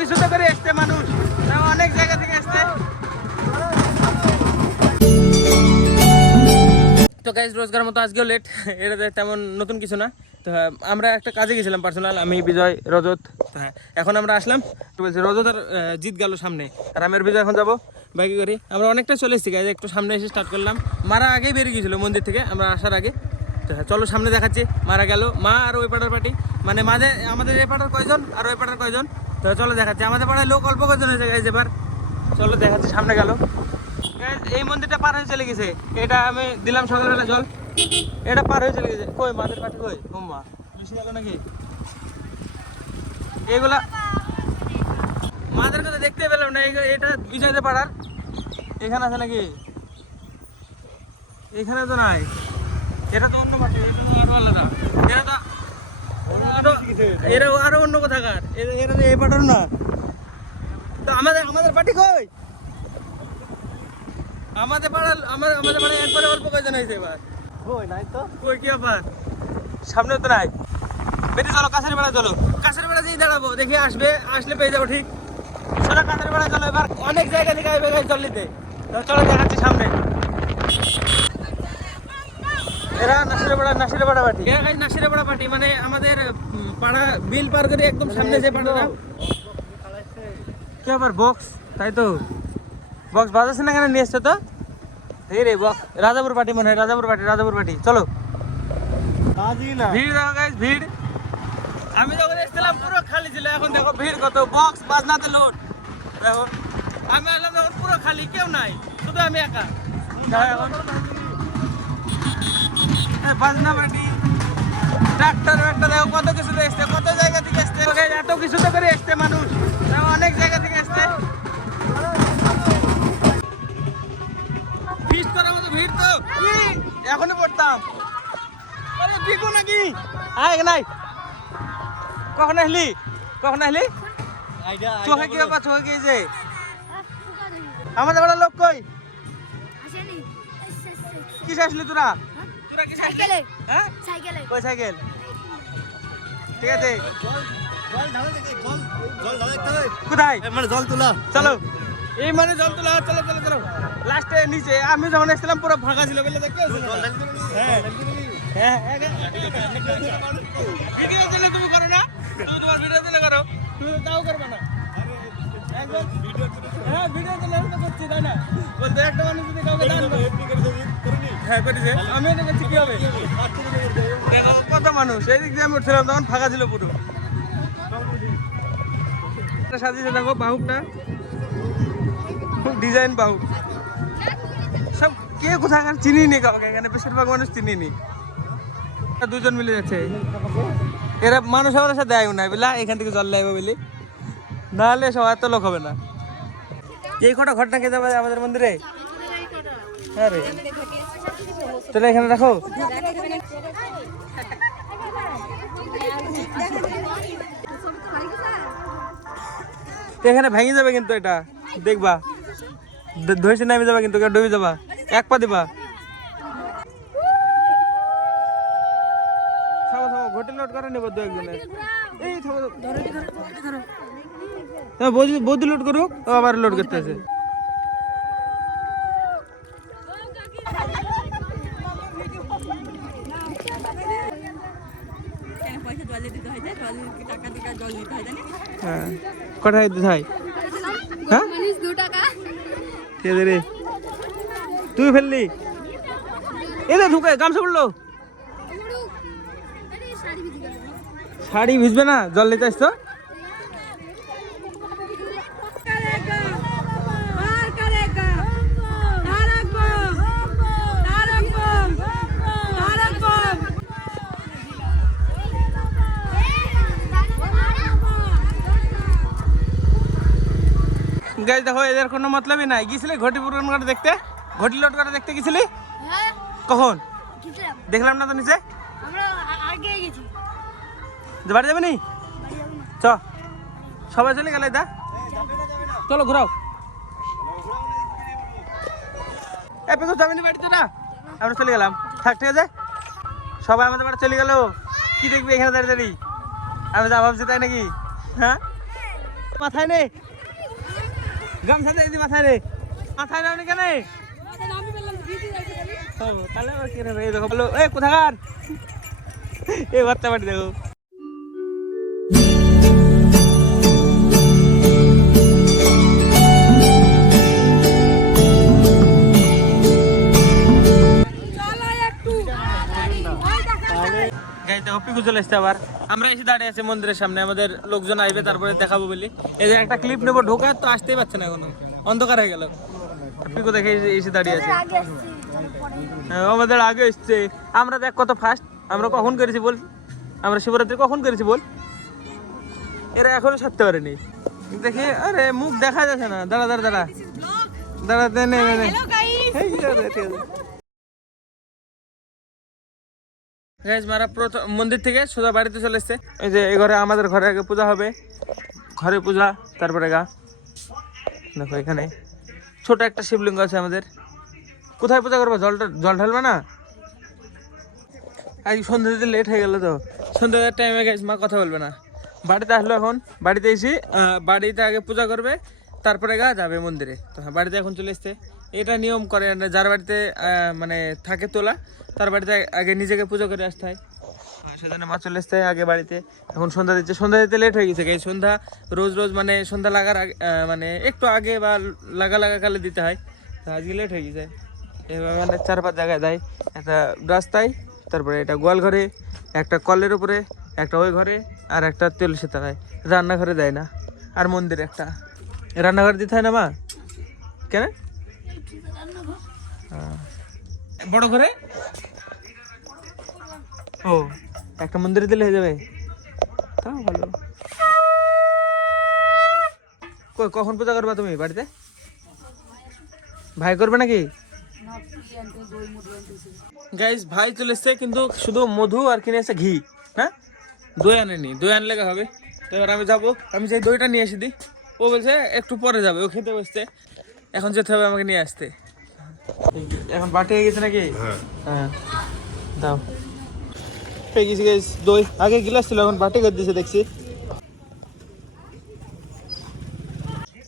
কিছুতে করে আসছে মানুষ, অনেক জায়গা থেকে আসছে। তো গাইজ রোজগার মতো আজকেও লেট, এটা তেমন নতুন কিছু না। তো আমরা একটা কাজে গেছিলাম পার্সোনাল, আমি বিজয় রজত। হ্যাঁ এখন আমরা আসলাম, তো বলছি রজত আর জিত গেল সামনে, আর আমি আর বিজয় এখন যাবো বাইকে করে। আমরা অনেকটা চলে এসেছি গাইজ, একটু সামনে এসে স্টার্ট করলাম। মারা আগেই বেরিয়ে গিয়েছিল মন্দির থেকে আমরা আসার আগে। তো হ্যাঁ চলো সামনে দেখাচ্ছি। মারা গেল, মা আর ওই পাড়ার পার্টি, মানে মাঝে আমাদের এই পাড়ার কয়জন আর ওই পাড়ার কয়জন। তো চলো দেখাচ্ছি, আমাদের পাড়ায় লোক অল্প কয়জন হয়েছে গাইজ এবার। চলো দেখাচ্ছি, সামনে গেল। এই মন্দিরটা পার হয়ে চলে গেছে, এটা আমি দিলাম সকালবেলা জল, এটা পার হয়ে চলে গেছে। কই মাদের পাটি কই? ও মা বেশি গেল নাকি? এগুলা মাদের কথা দেখতে পেলাম না। এটা বিজয়দের পাড়ার, এখানে আছে নাকি? এখানে তো নাই, এটা তো অন্য পাটি, এটা তো আরো আলাদা। এটা তো এরা আরো অন্য কোথাকার, এটা তো এই পাটার না। তো আমাদের পাটি কই? আমাদের পাড়ার আমাদের পাড়ায় একবারে অল্প কয়জন হয়েছে এবার। কই নাই তো, কই কি ব্যাপার? সামনে তো নাই। বেরিয়ে চলো কাছের বেড়া, চলো কাছের বেড়া যেই দাঁড়াবো দেখি আসলে পেয়ে যাবো ঠিক। সোজা কাছের বেড়া চলো, এবার অনেক জায়গা থেকে আসবে গাড়ি চললিতে। চলো দেখাচ্ছি সামনে। এরা নাসিরাপাড়া পার্টি, এরা গাইজ নাসিরাপাড়া পার্টি, মানে আমাদের পাড়া বিল পার করে একদম সামনে যে পাড়াটা। কি আবার বক্স? তাই তো বক্স বাজাচ্ছে না, কেন নিয়ে এসছো তো? রে বক্স রাজাপুর পার্টি মনে হয়, রাজাপুর পার্টি। চলো ভিড় দেখো গাইজ, ভিড়। আমি যখন এসেছিলাম পুরো খালি ছিল, এখন দেখো ভিড় কত, বক্স বাজনাতে লোড। দেখো আমি আসলাম তখন পুরো খালি, কেউ নাই, শুধু আমি একা। এখন বাজনা পার্টি, ট্রাক্টর দেখো কত কিছুতে এসছে, কত জায়গা থেকে এসছে, এত কিছুতে করে এসছে মানুষ, অনেক জায়গা থেকে এসছে। ফিস্ট করার মতো ভিড় তো, এখনই পড়তাম। আরে বিকু নাকি? আয় নাই, কখন আসলি? চোখে কি ব্যাপার? চোখে কি যে আমাদের বড় লোক কই? কিসে আসলি তোরা কিসে আসলি? হ্যাঁ কই সাইকেল? ঠিক আছে কোথায় মানে জল তোলা? চলো এই মানে জল তোলা, চলো লাস্টে নিচে আমি যখন এসেছিলাম পুরো ফাঁকা ছিল, বললে তো কেউ ছিল না। হ্যাঁ ভিডিও দিলে তুমি করো না, তুমি তোমার ভিডিও দিলে করো, তুমি তাও করবে না। হ্যাঁ ভিডিও দিলে তো করছি, তাই না? বলতে একটা মানুষ যদি কাউকে দান করে, হ্যাঁ করেছে, আমি এটা করছি কি হবে? কত মানুষ এই দিক দিয়ে আমি উঠছিলাম, তখন ফাঁকা ছিল পুরো। সাজিয়েছে দেখো বাহুকটা, ডিজাইন বাহুক সব, কে কোথাকার চিনি নি কাউকে, এখানে বেশিরভাগ মানুষ চিনি নি। দুজন মিলে যাচ্ছে, এরা মানুষ আমাদের সাথে দেয় না বুঝলা, এখান থেকে জল লাগবে বলি, নাহলে সব এত লোক হবে না। এই কটা ঘটনা কে যাবে আমাদের মন্দিরে? হ্যাঁ রে, তাহলে এখানে রাখো। এখানে ভেঙে যাবে কিন্তু, এটা দেখবা ধরেছে নামে যাবা কিন্তু, ডুবে যাবা, এক পা দিবা। ঘটি লোড করে নেবো দু একজনের, এই বৌদি লোড করুক, আবার লোড করতে আছে। হ্যাঁ কটায় দিতে হয়? হ্যাঁ রে তুই ফেললি, এই তো ঢুকে গামছা পড়লো, শাড়ি ভিজবে না, জল নিতে আসতো। গাইজ দেখো এদের কোনো মতলবই নাই। গেছিলি ঘটি পূরণ করে দেখতে, ঘটি লোড করে দেখতে গেছিলি? কখন দেখলাম না তো নিচে, বাড়ি যাবে নি? চ সবাই চলে গেলে দা, চলো ঘুরাও। এবার তো যাবেনি বাড়িতে না, আমরা চলে গেলাম, থাক ঠিক আছে। সবাই আমাদের বাড়ি চলে গেল, কি দেখবি এখানে দাঁড়িয়ে? আমি যা ভাবছি তাই নাকি? হ্যাঁ মাথায় নে গামছা দিয়ে মাথায় নে মাথায় নাও নি কেন তাহলে আবার কি রে এই দেখো বলো এই কোথাকার এই বাচ্চা বাড়ি দেখো আবার আমরা এসে দাঁড়িয়ে আছি মন্দিরের সামনে আমাদের লোকজন আসবে তারপরে দেখাবো বলি এই যে একটা ক্লিপ নেবো ঢোকা তো আসতেই পারছে না এখনো অন্ধকার হয়ে গেল পিকু দেখে এসে দাঁড়িয়ে আছে আমাদের আগে এসছে আমরা দেখ কত ফার্স্ট আমরা কখন করেছি বল আমরা শিবরাত্রি কখন করেছি বল এরা এখনো ছাড়তে পারেনি দেখি আরে মুখ দেখা যাচ্ছে না দাঁড়া দাঁড়া দাঁড়া দাঁড়াতে নেই মারা মন্দির থেকে সোজা বাড়িতে চলে এসছে এই যে এই ঘরে আমাদের ঘরে আগে পূজা হবে ঘরে পূজা তারপরে গা দেখো এখানে ছোট একটা শিবলিঙ্গ আছে আমাদের কোথায় পূজা করবো জল ঢালবে না আজ সন্ধ্যা দিতে লেট হয়ে গেল তো সন্ধ্যার টাইমে গেছে মা কথা বলবে না বাড়িতে আসলো এখন বাড়িতে এসে বাড়িতে আগে পূজা করবে তারপরে গা যাবে মন্দিরে তো হ্যাঁ বাড়িতে এখন চলে এসছে এটা নিয়ম করে যার বাড়িতে মানে থাকে তোলা তার বাড়িতে আগে নিজেকে পুজো করে আসতে হয় সেজন্য মা চলে আসতে হয় আগে বাড়িতে এখন সন্ধ্যা দিচ্ছে সন্ধ্যা দিতে লেট হয়ে গেছে এই সন্ধ্যা রোজ রোজ মানে সন্ধ্যা লাগার মানে একটু আগে বা লাগাকালে দিতে হয় তো আজকে লেট হয়ে গেছে এভাবে মানে 4-5 জায়গায় দেয় একটা রাস্তায় তারপরে এটা গোয়াল ঘরে একটা কলের উপরে একটা ওই ঘরে আর একটা তুলসী তলায় রান্নাঘরে দেয় না আর মন্দিরে একটা রান্নাঘরে দিতে হয় না মা কেন বড় ঘরে ও একটা মন্দিরে দিলে হয়ে যাবে তাও ভালো কখন পূজা করবা তুমি বাড়িতে ভাই করবে নাকি গাইস ভাই চলে এসছে কিন্তু শুধু মধু আর কিনে এসে ঘি হ্যাঁ দই আনেনি দই আনলে হবে তো এবার আমি যাবো আমি সেই দইটা নিয়ে এসে দিই ও বলছে একটু পরে যাবে ও খেতে বসতে এখন যেতে হবে আমাকে নিয়ে আসতে এখন বাটি হয়ে গেছে নাকি হ্যাঁ দাও পেয়ে গেছি গাইস দই আগে গ্লাস ছিল এখন বাটি করে দিয়েছে দেখছি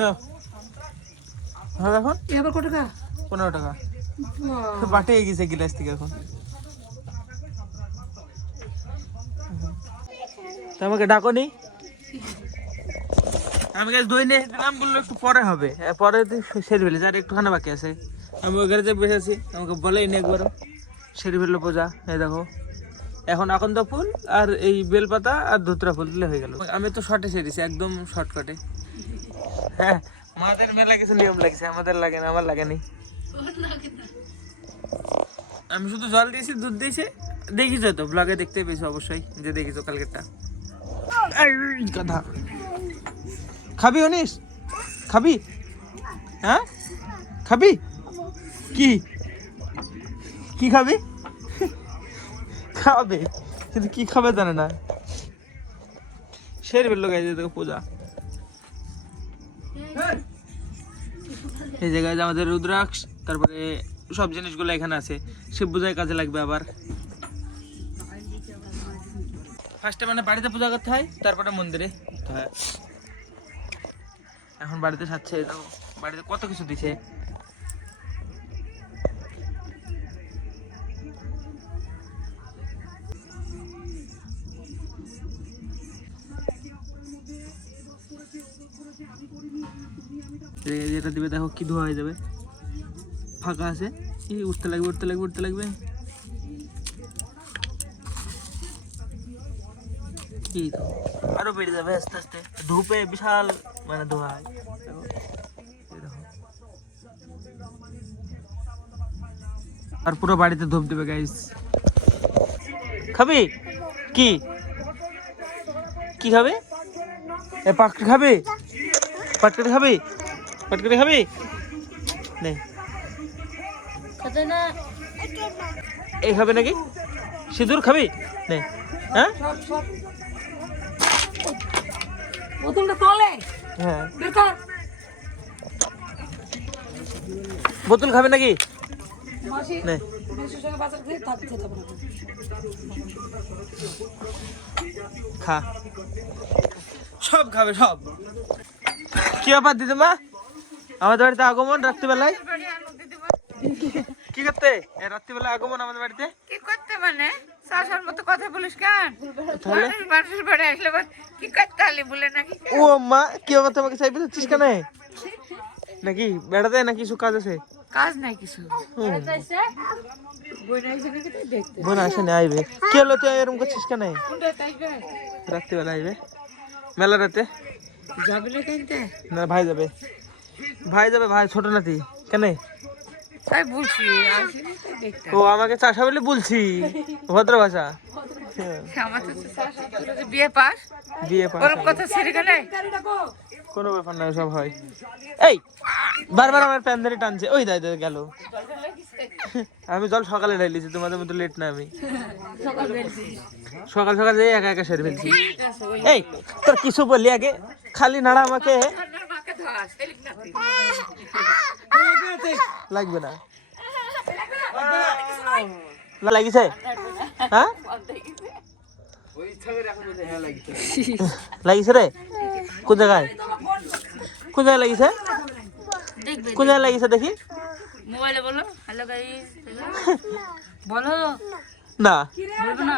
না হ্যাঁ এখন এবার কত টাকা 15 টাকা বাটি হয়ে গেছে গ্লাস থেকে এখন তো আমাকে ডাকো নি আমি গাছ দই নিয়ে এসেছিলাম বললো একটু পরে হবে পরে সেরে ফেলেছে আর একটুখানি বাকি আছে আমি ওই ঘরে যে বসে আছি আমাকে বলেই নি একবারও সেরে ফেললো পূজা এই দেখো এখন আকন্দ ফুল আর এই বেলপাতা আর ধুতরা ফুল দিলে হয়ে গেল আমি তো শর্টে সেরেছি একদম শর্টকাটে হ্যাঁ মাদের মেলা কিছু নিয়ম লাগছে আমাদের লাগে না আমার লাগে নি আমি শুধু জল দিয়েছি দুধ দিয়েছি দেখিছো তো ব্লগে দেখতে পেয়েছো অবশ্যই যে দেখিছো কালকেরটা কথা খাবি অনিস খাবি হ্যাঁ খাবি কি কি খাবি খাবে কিন্তু কি খাবে জানে না শের বের লোক দেখো পূজা এই জায়গায় আমাদের রুদ্রাক্ষ তারপরে সব জিনিসগুলো এখানে আছে শিব পূজায় কাজে লাগবে আবার ফার্স্টে মানে বাড়িতে পূজা করতে হয় তারপরে মন্দিরে তো হ্যাঁ এখন বাড়িতে সাজছে দেখো বাড়িতে কত কিছু দিছে যেটা দিবে দেখো কি ধোয়া হয়ে যাবে ফাঁকা আছে উঠতে লাগবে উঠতে লাগবে উঠতে লাগবে আরো বেড়ে যাবে আস্তে আস্তে ধূপে বিশাল মানে ধোয়া হয় আর পুরো বাড়িতে ধূপ দিবে গাইস খাবি কি কি খাবে এ পাটকেল খাবে পাটকেল খাবি পাটকেল খাবি নে এই খাবে নাকি সিঁদুর খাবি নে হ্যাঁ বোতলটা তোলে হ্যাঁ বের কর বোতল খাবে নাকি মাসি নে মাসির সঙ্গে বাজার খেয়ে তাতে খেতে পারবো খা সব খাবে সব কি ব্যাপার দিদিমা আমাদের বাড়িতে আগমন রাত্রিবেলায় কি করতে রাত্রিবেলায় আগমন আমাদের বাড়িতে কি করতে মানে শাশুর মতো কথা বলিস কেন তাহলে মানুষের বাড়ি আসলে কি করতে হলে বলে নাকি ও মা কি ব্যাপার তোমাকে চাইবে দিচ্ছিস কেন নাকি বেড়াতে নাকি কিছু কাজ আছে কাজ নাই কিছু হুম। দেখতে বোন আসেনি আইবে কি হলো তুই এরকম করছিস কেন রাত্রিবেলা আইবে মেলা রাতে যাবে না কিনতে না ভাই যাবে ভাই ছোট নাতি কেন তাই বলছি আসিনি তাই দেখতে ও আমাকে চাষা বলে বলছি ভদ্র ভাষা আমার তো তোর যে বিয়ে পাস বিয়ে পাস ওরকম কথা ছেড়ে গেলে কোনো ব্যাপার না সব হয় এই বারবার আমার প্যান ধরে টানছে ওই দাই দাই গেল আমি জল সকালে ঢাইলিছি তোমাদের মতো লেট না আমি সকাল সকাল যাই একা একা সেরে ফেলছি এই তোর কিছু বললি আগে খালি নাড়া আমাকে মাকে ধস লাগবে না লাগিছে হ্যাঁ লাগিছে রে কোন জায়গায় লাগিছে কোন জায়গায় লাগিছে দেখি মোবাইলে বলো হ্যালো গাইস বলো না বলবো না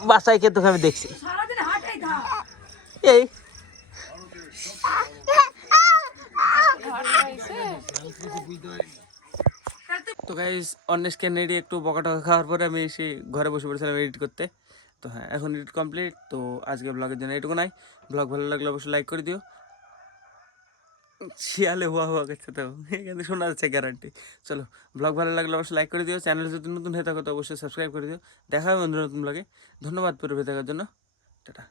বাসায় কে তোকে আমি দেখছি সারাদিন হাটেই থাক এই তো গাইস অনেস্ট ক্যানেডি একটু বকা টকা খাওয়ার পরে আমি এসে ঘরে বসে পড়েছিলাম এডিট করতে তো হ্যাঁ এখন এডিট কমপ্লিট তো আজকে ব্লগের জন্য এটুকু নাই ব্লগ ভালো লাগলে অবশ্যই লাইক করে দিও শিয়ালে হুয়া হুয়া করছে তো এখানে শোনা যাচ্ছে গ্যারান্টি চলো ব্লগ ভালো লাগলে অবশ্যই লাইক করে দিও চ্যানেল যদি নতুন হয়ে থাকো তো অবশ্যই সাবস্ক্রাইব করে দিও দেখা হবে বন্ধুরা নতুন ব্লগে ধন্যবাদ পুরো দেখার জন্য টাটা